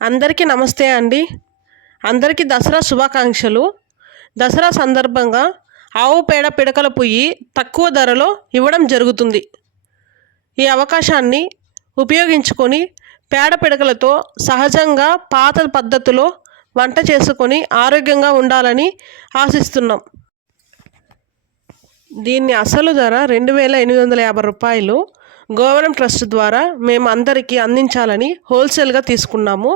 అందరికీ నమస్తే అండి. అందరికీ దసరా శుభాకాంక్షలు. దసరా సందర్భంగా ఆవు పేడ పిడకల పొయ్యి తక్కువ ధరలో ఇవ్వడం జరుగుతుంది. ఈ అవకాశాన్ని ఉపయోగించుకొని పేడ పిడకలతో సహజంగా పాత పద్ధతిలో వంట చేసుకొని ఆరోగ్యంగా ఉండాలని ఆశిస్తున్నాం. దీన్ని అసలు ధర 2,850 రూపాయలు గోవరం ట్రస్ట్ ద్వారా మేము అందరికీ అందించాలని హోల్సేల్గా తీసుకున్నాము.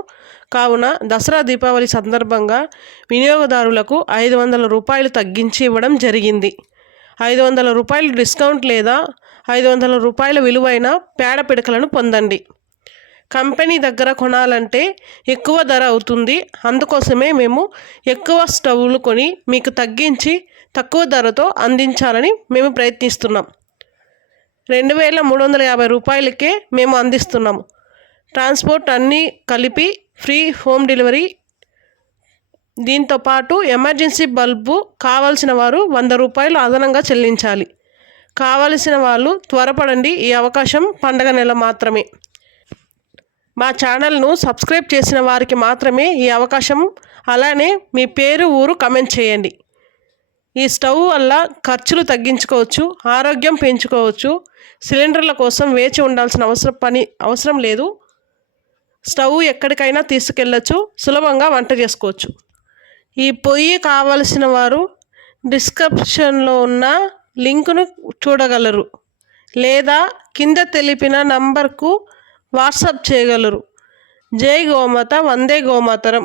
కావున దసరా దీపావళి సందర్భంగా వినియోగదారులకు 500 రూపాయలు తగ్గించి ఇవ్వడం జరిగింది. 500 రూపాయలు డిస్కౌంట్ లేదా 500 రూపాయల విలువైన పేడ పిడకలను పొందండి. కంపెనీ దగ్గర కొనాలంటే ఎక్కువ ధర అవుతుంది. అందుకోసమే మేము ఎక్కువ స్టవ్లు కొని మీకు తగ్గించి తక్కువ ధరతో అందించాలని మేము ప్రయత్నిస్తున్నాం. 2,350 రూపాయలకే మేము అందిస్తున్నాము. ట్రాన్స్పోర్ట్ అన్నీ కలిపి ఫ్రీ హోమ్ డెలివరీ. దీంతోపాటు ఎమర్జెన్సీ బల్బు కావాల్సిన వారు 100 రూపాయలు అదనంగా చెల్లించాలి. కావలసిన వాళ్ళు త్వరపడండి. ఈ అవకాశం పండగ నెల మాత్రమే. మా ఛానల్ను సబ్స్క్రైబ్ చేసిన వారికి మాత్రమే ఈ అవకాశం. అలానే మీ పేరు, ఊరు కమెంట్ చేయండి. ఈ స్టవ్ వల్ల ఖర్చులు తగ్గించుకోవచ్చు, ఆరోగ్యం పెంచుకోవచ్చు. సిలిండర్ల కోసం వేచి ఉండాల్సిన అవసరం లేదు. స్టవ్ ఎక్కడికైనా తీసుకెళ్ళచ్చు, సులభంగా వంట చేసుకోవచ్చు. ఈ పొయ్యి కావలసిన వారు డిస్క్రిప్షన్లో ఉన్న లింకును చూడగలరు లేదా కింద తెలిపిన నంబర్కు వాట్సాప్ చేయగలరు. జై గోమాత, వందే గోమాతరం.